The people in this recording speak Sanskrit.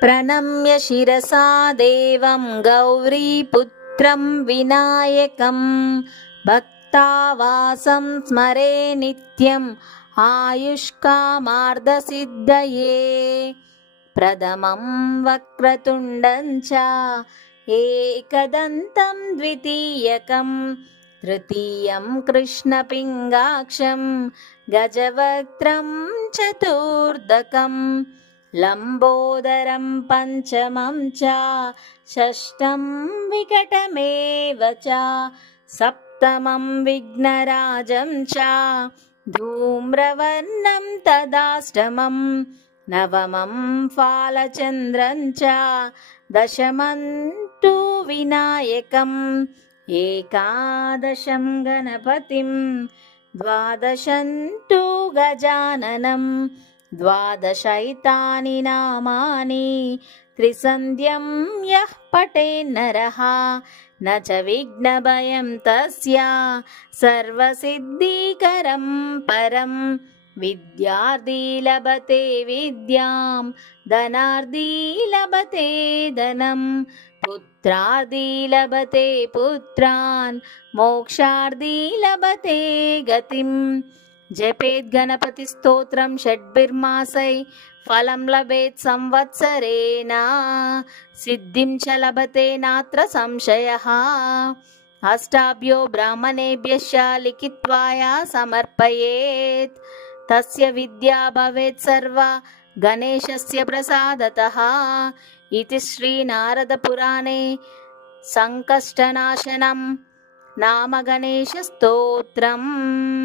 प्रणम्य शिरसा देवं गौरीपुत्रं विनायकं भक्तावासं स्मरे नित्यम् आयुष्कामार्धसिद्धये। प्रथमं वक्रतुण्डं च एकदन्तं द्वितीयकं तृतीयं कृष्णपिङ्गाक्षं गजवक्त्रं चतुर्दकं लम्बोदरं पञ्चमं च षष्ठं विकटमेव च सप्तमं विघ्नराजं च धूम्रवर्णं तदाष्टमं नवमं फालचन्द्रं च दशमं तु विनायकम् एकादशं गणपतिं द्वादशं तु गजाननं द्वादशैतानि नामानि त्रिसन्ध्यं यः पठेन्नरः न च विघ्नभयं तस्य सर्वसिद्धिकरं परं। विद्यार्थी लभते विद्यां धनार्थी लभते धनं पुत्रार्थी लभते पुत्रान् मोक्षार्थी लभते गतिम्। जपेत् गणपति स्तोत्रं षड्भिर्मासै फलं लभेत् संवत्सरेण सिद्धिं च लभते नात्र संशयः। अष्टाभ्यो ब्राह्मणेभ्यश्च लिखित्वा समर्पयेत् तस्य विद्या भवेत् सर्वा गणेशस्य प्रसादतः इति श्रीनारदपुराणे संकष्टनाशनं नाम गणेशस्तोत्रम्।